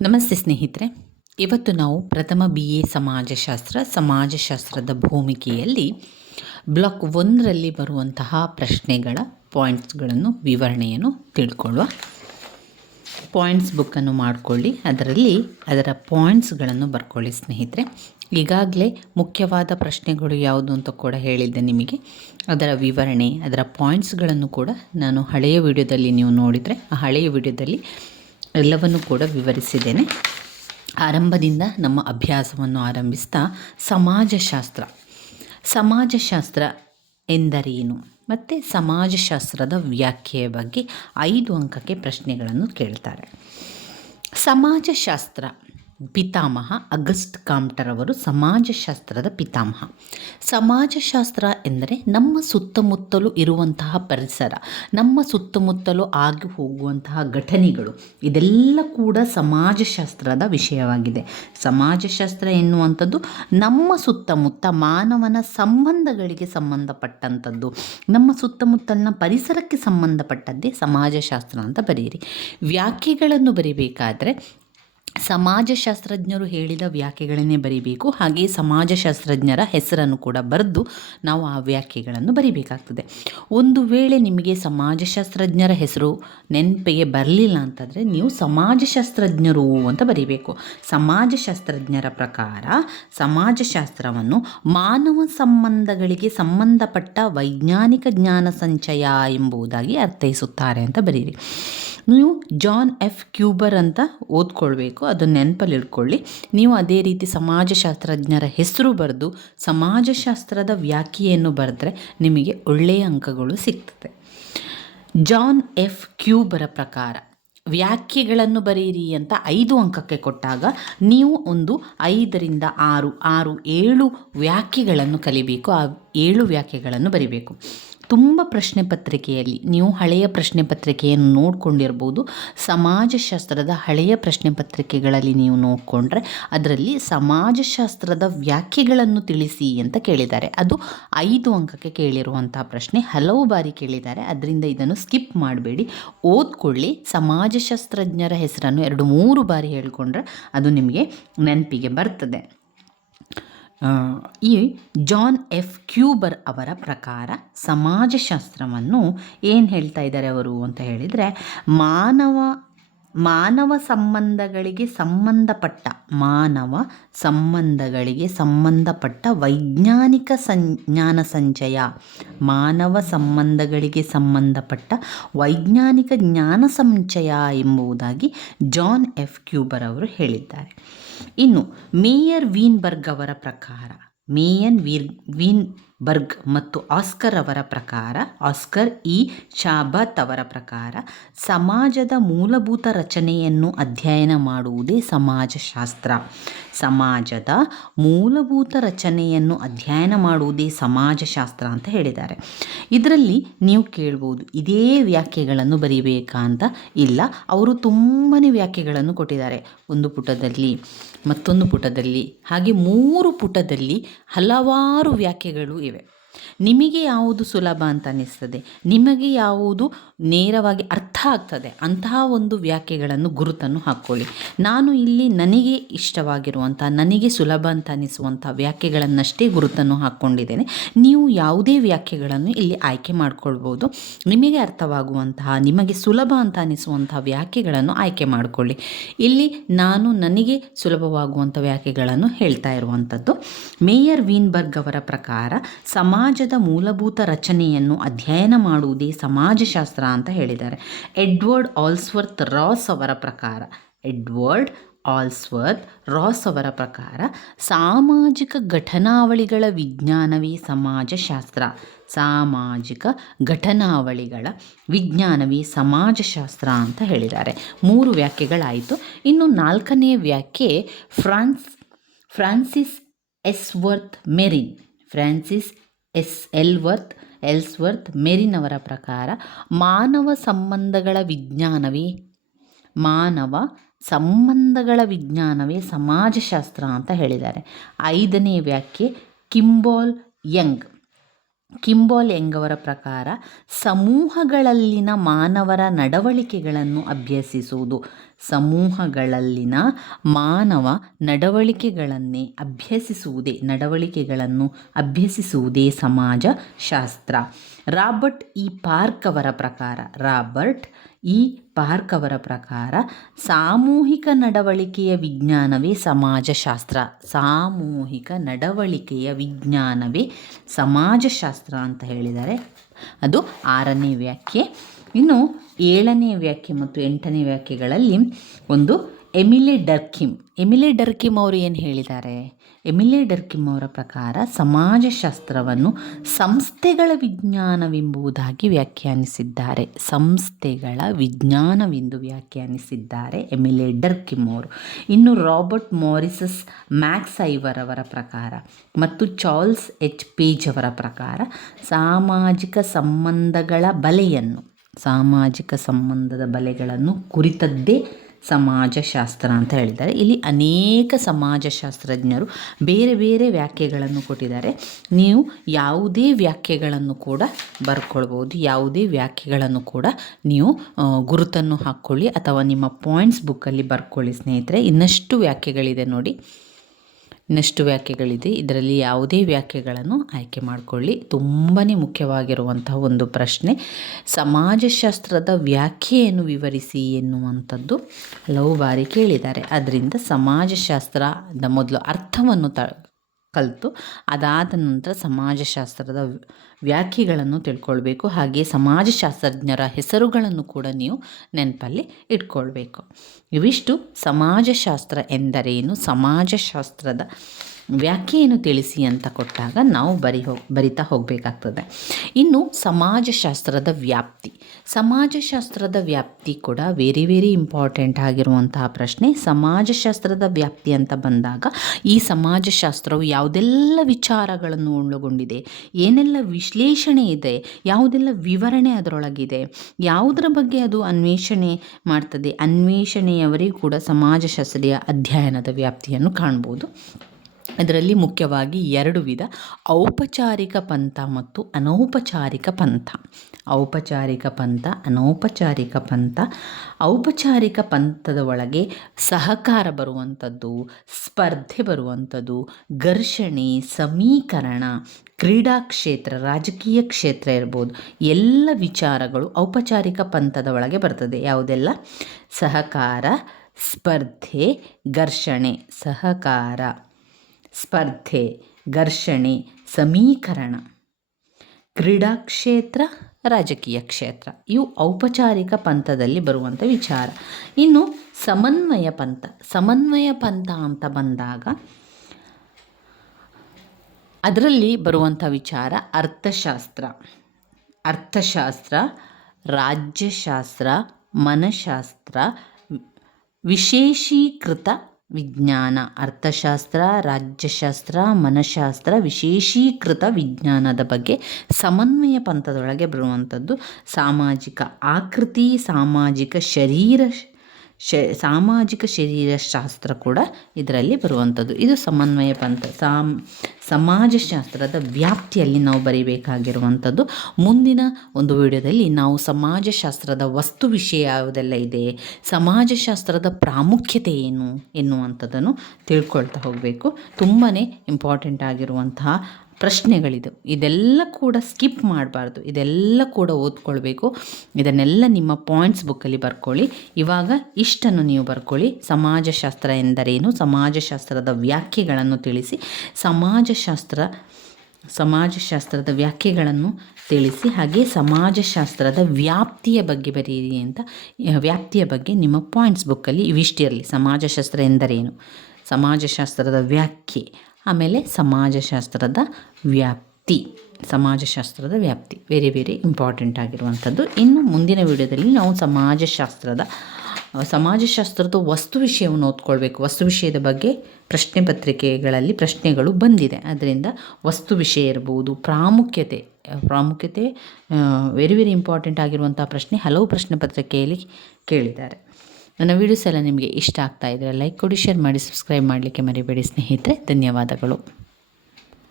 ನಮಸ್ತೆ ಸ್ನೇಹಿತರೆ, ಇವತ್ತು ನಾವು ಪ್ರಥಮ BA ಸಮಾಜಶಾಸ್ತ್ರದ ಭೂಮಿಕೆಯಲ್ಲಿ ಬ್ಲಾಕ್ 1ರಲ್ಲಿ ಬರುವಂತಹ ಪ್ರಶ್ನೆಗಳ ಪಾಯಿಂಟ್ಸ್ಗಳನ್ನು ವಿವರಣೆಯನ್ನು ತಿಳ್ಕೊಳ್ಳುವ. ಪಾಯಿಂಟ್ಸ್ ಬುಕ್ಕನ್ನು ಮಾಡಿಕೊಳ್ಳಿ, ಅದರ ಪಾಯಿಂಟ್ಸ್ಗಳನ್ನು ಬರ್ಕೊಳ್ಳಿ ಸ್ನೇಹಿತರೆ. ಈಗಾಗಲೇ ಮುಖ್ಯವಾದ ಪ್ರಶ್ನೆಗಳು ಯಾವುದು ಅಂತ ಕೂಡ ಹೇಳಿದ್ದೆ ನಿಮಗೆ. ಅದರ ವಿವರಣೆ, ಅದರ ಪಾಯಿಂಟ್ಸ್ಗಳನ್ನು ಕೂಡ ನಾನು ಹಳೆಯ ವಿಡಿಯೋದಲ್ಲಿ ನೀವು ನೋಡಿದರೆ ಆ ಹಳೆಯ ವಿಡಿಯೋದಲ್ಲಿ ಎಲ್ಲವನ್ನು ಕೂಡ ವಿವರಿಸಿದ್ದೇನೆ. ಆರಂಭದಿಂದ ನಮ್ಮ ಅಭ್ಯಾಸವನ್ನು ಆರಂಭಿಸ್ತಾ ಸಮಾಜಶಾಸ್ತ್ರ ಎಂದರೇನು ಮತ್ತು ಸಮಾಜಶಾಸ್ತ್ರದ ವ್ಯಾಖ್ಯೆಯ ಬಗ್ಗೆ 5 ಅಂಕಕ್ಕೆ ಪ್ರಶ್ನೆಗಳನ್ನು ಕೇಳ್ತಾರೆ. ಸಮಾಜಶಾಸ್ತ್ರ ಪಿತಾಮಹ ಅಗಸ್ಟ್ ಕಾಮ್ಟರ್ ಅವರು ಸಮಾಜಶಾಸ್ತ್ರದ ಪಿತಾಮಹ. ಸಮಾಜಶಾಸ್ತ್ರ ಎಂದರೆ ನಮ್ಮ ಸುತ್ತಮುತ್ತಲೂ ಇರುವಂತಹ ಪರಿಸರ, ನಮ್ಮ ಸುತ್ತಮುತ್ತಲೂ ಆಗಿ ಹೋಗುವಂತಹ ಘಟನೆಗಳು, ಇದೆಲ್ಲ ಕೂಡ ಸಮಾಜಶಾಸ್ತ್ರದ ವಿಷಯವಾಗಿದೆ. ಸಮಾಜಶಾಸ್ತ್ರ ಎನ್ನುವಂಥದ್ದು ನಮ್ಮ ಸುತ್ತಮುತ್ತ ಮಾನವನ ಸಂಬಂಧಗಳಿಗೆ ಸಂಬಂಧಪಟ್ಟಂಥದ್ದು, ನಮ್ಮ ಸುತ್ತಮುತ್ತಲಿನ ಪರಿಸರಕ್ಕೆ ಸಂಬಂಧಪಟ್ಟದ್ದೇ ಸಮಾಜಶಾಸ್ತ್ರ ಅಂತ ಬರೆಯಿರಿ. ವ್ಯಾಖ್ಯೆಗಳನ್ನು ಬರೀಬೇಕಾದ್ರೆ ಸಮಾಜಶಾಸ್ತ್ರಜ್ಞರು ಹೇಳಿದ ವ್ಯಾಖ್ಯೆಗಳನ್ನೇ ಬರೀಬೇಕು. ಹಾಗೆಯೇ ಸಮಾಜಶಾಸ್ತ್ರಜ್ಞರ ಹೆಸರನ್ನು ಕೂಡ ಬರೆದು ನಾವು ಆ ವ್ಯಾಖ್ಯೆಗಳನ್ನು ಬರೀಬೇಕಾಗ್ತದೆ. ಒಂದು ವೇಳೆ ನಿಮಗೆ ಸಮಾಜಶಾಸ್ತ್ರಜ್ಞರ ಹೆಸರು ನೆನಪಿಗೆ ಬರಲಿಲ್ಲ ಅಂತಂದರೆ ನೀವು ಸಮಾಜಶಾಸ್ತ್ರಜ್ಞರು ಅಂತ ಬರೀಬೇಕು. ಸಮಾಜಶಾಸ್ತ್ರಜ್ಞರ ಪ್ರಕಾರ ಸಮಾಜಶಾಸ್ತ್ರವನ್ನು ಮಾನವ ಸಂಬಂಧಗಳಿಗೆ ಸಂಬಂಧಪಟ್ಟ ವೈಜ್ಞಾನಿಕ ಜ್ಞಾನ ಸಂಚಯ ಎಂಬುದಾಗಿ ಅರ್ಥೈಸುತ್ತಾರೆ ಅಂತ ಬರೀರಿ. ನೀವು ಜಾನ್ ಎಫ್ ಕ್ಯೂಬರ್ ಅಂತ ಓದ್ಕೊಳ್ಬೇಕು, ಅದನ್ನು ನೆನಪಲ್ಲಿ ಇಟ್ಕೊಳ್ಳಿ. ನೀವು ಅದೇ ರೀತಿ ಸಮಾಜಶಾಸ್ತ್ರಜ್ಞರ ಹೆಸರು ಬರೆದು ಸಮಾಜಶಾಸ್ತ್ರದ ವ್ಯಾಖ್ಯೆಯನ್ನು ಬರೆದ್ರೆ ನಿಮಗೆ ಒಳ್ಳೆಯ ಅಂಕಗಳು ಸಿಗ್ತದೆ. ಜಾನ್ ಎಫ್ ಕ್ಯೂಬರ ಪ್ರಕಾರ ವ್ಯಾಖ್ಯೆಗಳನ್ನು ಬರೆಯಿರಿ ಅಂತ 5 ಅಂಕಕ್ಕೆ ಕೊಟ್ಟಾಗ ನೀವು ಒಂದು 5ರಿಂದ 7 ವ್ಯಾಖ್ಯೆಗಳನ್ನು ಕಲಿಬೇಕು. ಆ 7 ವ್ಯಾಖ್ಯೆಗಳನ್ನು ಬರಿಬೇಕು. ತುಂಬ ಪ್ರಶ್ನೆ ಪತ್ರಿಕೆಯಲ್ಲಿ ನೀವು ಹಳೆಯ ಪ್ರಶ್ನೆ ಪತ್ರಿಕೆಯನ್ನು ನೋಡಿಕೊಂಡಿರ್ಬೋದು. ಸಮಾಜಶಾಸ್ತ್ರದ ಹಳೆಯ ಪ್ರಶ್ನೆ ಪತ್ರಿಕೆಗಳಲ್ಲಿ ನೀವು ನೋಡಿಕೊಂಡ್ರೆ ಅದರಲ್ಲಿ ಸಮಾಜಶಾಸ್ತ್ರದ ವ್ಯಾಖ್ಯೆಗಳನ್ನು ತಿಳಿಸಿ ಅಂತ ಕೇಳಿದ್ದಾರೆ. ಅದು 5 ಅಂಕಕ್ಕೆ ಕೇಳಿರುವಂಥ ಪ್ರಶ್ನೆ, ಹಲವು ಬಾರಿ ಕೇಳಿದ್ದಾರೆ. ಅದರಿಂದ ಇದನ್ನು ಸ್ಕಿಪ್ ಮಾಡಬೇಡಿ, ಓದ್ಕೊಳ್ಳಿ. ಸಮಾಜಶಾಸ್ತ್ರಜ್ಞರ ಹೆಸರನ್ನು 2-3 ಬಾರಿ ಹೇಳ್ಕೊಂಡ್ರೆ ಅದು ನಿಮಗೆ ನೆನಪಿಗೆ ಬರ್ತದೆ. ಈ ಜಾನ್ ಎಫ್ ಕ್ಯೂಬರ್ ಅವರ ಪ್ರಕಾರ ಸಮಾಜಶಾಸ್ತ್ರವನ್ನು ಏನು ಹೇಳ್ತಾ ಇದ್ದಾರೆ ಅವರು ಅಂತ ಹೇಳಿದರೆ, ಮಾನವ ಸಂಬಂಧಗಳಿಗೆ ಸಂಬಂಧಪಟ್ಟ ವೈಜ್ಞಾನಿಕ ಜ್ಞಾನ ಸಂಚಯ, ಮಾನವ ಸಂಬಂಧಗಳಿಗೆ ಸಂಬಂಧಪಟ್ಟ ವೈಜ್ಞಾನಿಕ ಜ್ಞಾನ ಸಂಚಯ ಎಂಬುದಾಗಿ ಜಾನ್ ಎಫ್ ಕ್ಯೂಬರ್ ಅವರು ಹೇಳಿದ್ದಾರೆ. ಇನ್ನು ಮೇಯರ್ ವೀನ್ಬರ್ಗ್ ಅವರ ಪ್ರಕಾರ, ವೀನ್ಬರ್ಗ್ ಮತ್ತು ಆಸ್ಕರ್ ಇ ಚಾಬತ್ ಅವರ ಪ್ರಕಾರ ಸಮಾಜದ ಮೂಲಭೂತ ರಚನೆಯನ್ನು ಅಧ್ಯಯನ ಮಾಡುವುದೇ ಸಮಾಜಶಾಸ್ತ್ರ. ಸಮಾಜದ ಮೂಲಭೂತ ರಚನೆಯನ್ನು ಅಧ್ಯಯನ ಮಾಡುವುದೇ ಸಮಾಜಶಾಸ್ತ್ರ ಅಂತ ಹೇಳಿದ್ದಾರೆ. ಇದರಲ್ಲಿ ನೀವು ಕೇಳ್ಬೋದು, ಇದೇ ವ್ಯಾಖ್ಯೆಗಳನ್ನು ಬರೀಬೇಕಾ ಅಂತ. ಇಲ್ಲ, ಅವರು ತುಂಬಾ ವ್ಯಾಖ್ಯೆಗಳನ್ನು ಕೊಟ್ಟಿದ್ದಾರೆ. ಒಂದು ಪುಟದಲ್ಲಿ, ಮತ್ತೊಂದು ಪುಟದಲ್ಲಿ, ಹಾಗೆ 3 ಪುಟದಲ್ಲಿ ಹಲವಾರು ವ್ಯಾಖ್ಯೆಗಳು ಇವೆ. ನಿಮಗೆ ಯಾವುದು ಸುಲಭ ಅಂತ ಅನ್ನಿಸ್ತದೆ, ನಿಮಗೆ ಯಾವುದು ನೇರವಾಗಿ ಅರ್ಥ ಆಗ್ತದೆ, ಅಂತಹ ಒಂದು ವ್ಯಾಖ್ಯೆಗಳನ್ನು ಗುರುತನ್ನು ಹಾಕ್ಕೊಳ್ಳಿ. ನಾನು ಇಲ್ಲಿ ನನಗೆ ಇಷ್ಟವಾಗಿರುವಂಥ, ನನಗೆ ಸುಲಭ ಅಂತ ಅನ್ನಿಸುವಂಥ ವ್ಯಾಖ್ಯೆಗಳನ್ನಷ್ಟೇ ಗುರುತನ್ನು ಹಾಕ್ಕೊಂಡಿದ್ದೇನೆ. ನೀವು ಯಾವುದೇ ವ್ಯಾಖ್ಯೆಗಳನ್ನು ಇಲ್ಲಿ ಆಯ್ಕೆ ಮಾಡ್ಕೊಳ್ಬೋದು. ನಿಮಗೆ ಅರ್ಥವಾಗುವಂತಹ, ನಿಮಗೆ ಸುಲಭ ಅಂತ ಅನ್ನಿಸುವಂಥ ವ್ಯಾಖ್ಯೆಗಳನ್ನು ಆಯ್ಕೆ ಮಾಡಿಕೊಳ್ಳಿ. ಇಲ್ಲಿ ನಾನು ನನಗೆ ಸುಲಭವಾಗುವಂಥ ವ್ಯಾಖ್ಯೆಗಳನ್ನು ಹೇಳ್ತಾ ಇರುವಂಥದ್ದು. ಮೇಯರ್ ವೀನ್ಬರ್ಗ್ ಅವರ ಪ್ರಕಾರ ಸಮಾಜದ ಮೂಲಭೂತ ರಚನೆಯನ್ನು ಅಧ್ಯಯನ ಮಾಡುವುದೇ ಸಮಾಜಶಾಸ್ತ್ರ ಅಂತ ಹೇಳಿದ್ದಾರೆ. ಎಡ್ವರ್ಡ್ ಆಲ್ಸ್ವರ್ತ್ ರಾಸ್ ಅವರ ಪ್ರಕಾರ ಸಾಮಾಜಿಕ ಘಟನಾವಳಿಗಳ ವಿಜ್ಞಾನವೇ ಸಮಾಜಶಾಸ್ತ್ರ. ಸಾಮಾಜಿಕ ಘಟನಾವಳಿಗಳ ವಿಜ್ಞಾನವೇ ಸಮಾಜಶಾಸ್ತ್ರ ಅಂತ ಹೇಳಿದ್ದಾರೆ. 3 ವ್ಯಾಖ್ಯೆಗಳಾಯಿತು. ಇನ್ನು 4ನೇ ವ್ಯಾಖ್ಯೆ ಫ್ರಾನ್ಸಿಸ್ ಎಲ್ಸ್ವರ್ತ್ ಮೆರಿನ್ ಅವರ ಪ್ರಕಾರ ಮಾನವ ಸಂಬಂಧಗಳ ವಿಜ್ಞಾನವೇ ಸಮಾಜಶಾಸ್ತ್ರ ಅಂತ ಹೇಳಿದ್ದಾರೆ. 5ನೇ ವ್ಯಾಖ್ಯೆ ಕಿಂಬಾಲ್ ಯಂಗ್ ಕಿಂಬಾಲ್ ಯಂಗ್ ಅವರ ಪ್ರಕಾರ ಸಮೂಹಗಳಲ್ಲಿನ ಮಾನವರ ನಡವಳಿಕೆಗಳನ್ನು ಅಭ್ಯಸಿಸುವುದು, ಸಮೂಹಗಳಲ್ಲಿನ ಮಾನವ ನಡವಳಿಕೆಗಳನ್ನು ಅಭ್ಯಸಿಸುವುದೇ ಸಮಾಜಶಾಸ್ತ್ರ. ರಾಬರ್ಟ್ ಇ ಪಾರ್ಕ್ ಅವರ ಪ್ರಕಾರ ಸಾಮೂಹಿಕ ನಡವಳಿಕೆಯ ವಿಜ್ಞಾನವೇ ಸಮಾಜಶಾಸ್ತ್ರ. ಸಾಮೂಹಿಕ ನಡವಳಿಕೆಯ ವಿಜ್ಞಾನವೇ ಸಮಾಜಶಾಸ್ತ್ರ ಅಂತ ಹೇಳಿದ್ದಾರೆ. ಅದು 6ನೇ ವ್ಯಾಖ್ಯೆ. ಇನ್ನು 7ನೇ ವ್ಯಾಖ್ಯೆ ಮತ್ತು 8ನೇ ವ್ಯಾಖ್ಯೆಗಳಲ್ಲಿ ಒಂದು ಎಮಿಲೆ ಡರ್ಕಿಮ್ ಅವರು ಏನು ಹೇಳಿದ್ದಾರೆ? ಎಮಿಲೆ ಡರ್ಕಿಮ್ ಅವರ ಪ್ರಕಾರ ಸಮಾಜಶಾಸ್ತ್ರವನ್ನು ಸಂಸ್ಥೆಗಳ ವಿಜ್ಞಾನವೆಂಬುದಾಗಿ ವ್ಯಾಖ್ಯಾನಿಸಿದ್ದಾರೆ. ಸಂಸ್ಥೆಗಳ ವಿಜ್ಞಾನವೆಂದು ವ್ಯಾಖ್ಯಾನಿಸಿದ್ದಾರೆ ಎಮಿಲೆ ಡರ್ಕಿಮ್ ಅವರು. ಇನ್ನು ರಾಬರ್ಟ್ ಮಾರಿಸಸ್ ಮ್ಯಾಕ್ಸ್ ಐವರ್ ಅವರ ಪ್ರಕಾರ ಮತ್ತು ಚಾರ್ಲ್ಸ್ ಎಚ್ ಪೇಜ್ ಅವರ ಪ್ರಕಾರ ಸಾಮಾಜಿಕ ಸಂಬಂಧದ ಬಲೆಗಳನ್ನು ಕುರಿತದ್ದೇ ಸಮಾಜಶಾಸ್ತ್ರ ಅಂತ ಹೇಳಿದ್ದಾರೆ. ಇಲ್ಲಿ ಅನೇಕ ಸಮಾಜಶಾಸ್ತ್ರಜ್ಞರು ಬೇರೆ ಬೇರೆ ವ್ಯಾಖ್ಯೆಗಳನ್ನು ಕೊಟ್ಟಿದ್ದಾರೆ. ನೀವು ಯಾವುದೇ ವ್ಯಾಖ್ಯೆಗಳನ್ನು ಕೂಡ ಬರ್ಕೊಳ್ಬೋದು. ಯಾವುದೇ ವ್ಯಾಖ್ಯೆಗಳನ್ನು ಕೂಡ ನೀವು ಗುರುತನ್ನು ಹಾಕ್ಕೊಳ್ಳಿ ಅಥವಾ ನಿಮ್ಮ ಪಾಯಿಂಟ್ಸ್ ಬುಕ್ಕಲ್ಲಿ ಬರ್ಕೊಳ್ಳಿ ಸ್ನೇಹಿತರೆ. ಇನ್ನಷ್ಟು ವ್ಯಾಖ್ಯೆಗಳಿದೆ ನೋಡಿ, ಇದರಲ್ಲಿ ಯಾವುದೇ ವ್ಯಾಖ್ಯೆಗಳನ್ನು ಆಯ್ಕೆ ಮಾಡಿಕೊಳ್ಳಿ. ತುಂಬಾ ಮುಖ್ಯವಾಗಿರುವಂತಹ ಒಂದು ಪ್ರಶ್ನೆ, ಸಮಾಜಶಾಸ್ತ್ರದ ವ್ಯಾಖ್ಯೆಯನ್ನು ವಿವರಿಸಿ ಎನ್ನುವಂಥದ್ದು ಹಲವು ಬಾರಿ ಕೇಳಿದ್ದಾರೆ. ಅದರಿಂದ ಸಮಾಜಶಾಸ್ತ್ರದ ಮೊದಲು ಅರ್ಥವನ್ನು ಕಲಿತು ಅದಾದ ನಂತರ ಸಮಾಜಶಾಸ್ತ್ರದ ವ್ಯಾಖ್ಯೆಗಳನ್ನು ತಿಳ್ಕೊಳ್ಬೇಕು. ಹಾಗೆ ಸಮಾಜಶಾಸ್ತ್ರಜ್ಞರ ಹೆಸರುಗಳನ್ನು ಕೂಡ ನೀವು ನೆನಪಲ್ಲಿ ಇಟ್ಕೊಳ್ಬೇಕು. ಇವಿಷ್ಟು ಸಮಾಜಶಾಸ್ತ್ರ ಎಂದರೇನು, ಸಮಾಜಶಾಸ್ತ್ರದ ವ್ಯಾಖ್ಯೆಯನ್ನು ತಿಳಿಸಿ ಅಂತ ಕೊಟ್ಟಾಗ ನಾವು ಬರಿತಾ ಹೋಗಬೇಕಾಗ್ತದೆ. ಇನ್ನು ಸಮಾಜಶಾಸ್ತ್ರದ ವ್ಯಾಪ್ತಿ ಕೂಡ ವೆರಿ ವೆರಿ ಇಂಪಾರ್ಟೆಂಟ್ ಆಗಿರುವಂತಹ ಪ್ರಶ್ನೆ. ಸಮಾಜಶಾಸ್ತ್ರದ ವ್ಯಾಪ್ತಿ ಅಂತ ಬಂದಾಗ ಈ ಸಮಾಜಶಾಸ್ತ್ರವು ಯಾವುದೆಲ್ಲ ವಿಚಾರಗಳನ್ನು ಒಳಗೊಂಡಿದೆ, ಏನೆಲ್ಲ ವಿಶ್ಲೇಷಣೆ ಇದೆ, ಯಾವುದೆಲ್ಲ ವಿವರಣೆ ಅದರೊಳಗಿದೆ, ಯಾವುದರ ಬಗ್ಗೆ ಅದು ಅನ್ವೇಷಣೆ ಮಾಡ್ತದೆ, ಅನ್ವೇಷಣೆಯವರೆಗೂ ಕೂಡ ಸಮಾಜಶಾಸ್ತ್ರೀಯ ಅಧ್ಯಯನದ ವ್ಯಾಪ್ತಿಯನ್ನು ಕಾಣ್ಬೋದು. ಇದರಲ್ಲಿ ಮುಖ್ಯವಾಗಿ 2 ವಿಧ, ಔಪಚಾರಿಕ ಪಂಥ ಮತ್ತು ಅನೌಪಚಾರಿಕ ಪಂಥ. ಔಪಚಾರಿಕ ಪಂಥದ ಒಳಗೆ ಸಹಕಾರ ಬರುವಂಥದ್ದು, ಸ್ಪರ್ಧೆ ಬರುವಂಥದ್ದು, ಘರ್ಷಣೆ, ಸಮೀಕರಣ, ಕ್ರೀಡಾ ಕ್ಷೇತ್ರ, ರಾಜಕೀಯ ಕ್ಷೇತ್ರ ಇರ್ಬೋದು, ಎಲ್ಲ ವಿಚಾರಗಳು ಔಪಚಾರಿಕ ಪಂಥದ ಒಳಗೆ ಬರ್ತದೆ. ಯಾವುದೆಲ್ಲ? ಸಹಕಾರ, ಸ್ಪರ್ಧೆ, ಘರ್ಷಣೆ, ಸಮೀಕರಣ, ಕ್ರೀಡಾ ಕ್ಷೇತ್ರ, ರಾಜಕೀಯ ಕ್ಷೇತ್ರ, ಇವು ಔಪಚಾರಿಕ ಪಂಥದಲ್ಲಿ ಬರುವಂಥ ವಿಚಾರ. ಇನ್ನು ಸಮನ್ವಯ ಪಂಥ ಅಂತ ಬಂದಾಗ ಅದರಲ್ಲಿ ಬರುವಂಥ ವಿಚಾರ ಅರ್ಥಶಾಸ್ತ್ರ, ರಾಜ್ಯಶಾಸ್ತ್ರ, ಮನಃಶಾಸ್ತ್ರ, ವಿಶೇಷೀಕೃತ ವಿಜ್ಞಾನ. ಅರ್ಥಶಾಸ್ತ್ರ, ರಾಜ್ಯಶಾಸ್ತ್ರ, ಮನಃಶಾಸ್ತ್ರ, ವಿಶೇಷೀಕೃತ ವಿಜ್ಞಾನದ ಬಗ್ಗೆ ಸಮನ್ವಯ ಪಂಥದೊಳಗೆ ಬರುವಂಥದ್ದು. ಸಾಮಾಜಿಕ ಆಕೃತಿ, ಸಾಮಾಜಿಕ ಶರೀರಶಾಸ್ತ್ರ ಕೂಡ ಇದರಲ್ಲಿ ಬರುವಂಥದ್ದು. ಇದು ಸಮನ್ವಯ ಪಂಥ. ಸಮಾಜಶಾಸ್ತ್ರದ ವ್ಯಾಪ್ತಿಯಲ್ಲಿ ನಾವು ಬರೀಬೇಕಾಗಿರುವಂಥದ್ದು. ಮುಂದಿನ ಒಂದು ವಿಡಿಯೋದಲ್ಲಿ ನಾವು ಸಮಾಜಶಾಸ್ತ್ರದ ವಸ್ತು ವಿಷಯ ಯಾವುದೆಲ್ಲ ಇದೆ, ಸಮಾಜಶಾಸ್ತ್ರದ ಪ್ರಾಮುಖ್ಯತೆ ಏನು ಎನ್ನುವಂಥದ್ದನ್ನು ತಿಳ್ಕೊಳ್ತಾ ಹೋಗಬೇಕು. ತುಂಬಾ ಇಂಪಾರ್ಟೆಂಟ್ ಆಗಿರುವಂತಹ ಪ್ರಶ್ನೆಗಳಿದು. ಇದೆಲ್ಲ ಕೂಡ ಸ್ಕಿಪ್ ಮಾಡಬಾರ್ದು, ಇದೆಲ್ಲ ಕೂಡ ಓದ್ಕೊಳ್ಬೇಕು. ಇದನ್ನೆಲ್ಲ ನಿಮ್ಮ ಪಾಯಿಂಟ್ಸ್ ಬುಕ್ಕಲ್ಲಿ ಬರ್ಕೊಳ್ಳಿ. ಇವಾಗ ಇಷ್ಟನ್ನು ನೀವು ಬರ್ಕೊಳ್ಳಿ. ಸಮಾಜಶಾಸ್ತ್ರ ಎಂದರೇನು, ಸಮಾಜಶಾಸ್ತ್ರದ ವ್ಯಾಖ್ಯೆಗಳನ್ನು ತಿಳಿಸಿ, ಸಮಾಜಶಾಸ್ತ್ರದ ವ್ಯಾಖ್ಯೆಗಳನ್ನು ತಿಳಿಸಿ, ಹಾಗೆ ಸಮಾಜಶಾಸ್ತ್ರದ ವ್ಯಾಪ್ತಿಯ ಬಗ್ಗೆ ಬರೆಯಿರಿ ಅಂತ. ವ್ಯಾಪ್ತಿಯ ಬಗ್ಗೆ ನಿಮ್ಮ ಪಾಯಿಂಟ್ಸ್ ಬುಕ್ಕಲ್ಲಿ ಇವಿಷ್ಟಿರಲಿ. ಸಮಾಜಶಾಸ್ತ್ರ ಎಂದರೇನು, ಸಮಾಜಶಾಸ್ತ್ರದ ವ್ಯಾಖ್ಯೆ, ಆಮೇಲೆ ಸಮಾಜಶಾಸ್ತ್ರದ ವ್ಯಾಪ್ತಿ ವೆರಿ ವೆರಿ ಇಂಪಾರ್ಟೆಂಟ್ ಆಗಿರುವಂಥದ್ದು. ಇನ್ನು ಮುಂದಿನ ವಿಡಿಯೋದಲ್ಲಿ ನಾವು ಸಮಾಜಶಾಸ್ತ್ರದ ವಸ್ತು ವಿಷಯವನ್ನು ಓದ್ಕೊಳ್ಬೇಕು. ವಸ್ತು ವಿಷಯದ ಬಗ್ಗೆ ಪ್ರಶ್ನೆ ಪತ್ರಿಕೆಗಳಲ್ಲಿ ಪ್ರಶ್ನೆಗಳು ಬಂದಿದೆ. ಅದರಿಂದ ವಸ್ತು ವಿಷಯ ಇರ್ಬೋದು, ಪ್ರಾಮುಖ್ಯತೆ ವೆರಿ ವೆರಿ ಇಂಪಾರ್ಟೆಂಟ್ ಆಗಿರುವಂಥ ಪ್ರಶ್ನೆ ಹಲವು ಪ್ರಶ್ನೆ ಪತ್ರಿಕೆಯಲ್ಲಿ ಕೇಳಿದ್ದಾರೆ. ನನ್ನ ವೀಡಿಯೋಸ್ ಎಲ್ಲ ನಿಮಗೆ ಇಷ್ಟ ಆಗ್ತಾ ಇದ್ದರೆ ಲೈಕ್ ಕೊಡಿ, ಶೇರ್ ಮಾಡಿ, ಸಬ್ಸ್ಕ್ರೈಬ್ ಮಾಡಲಿಕ್ಕೆ ಮರಿಬೇಡಿ ಸ್ನೇಹಿತರೆ. ಧನ್ಯವಾದಗಳು.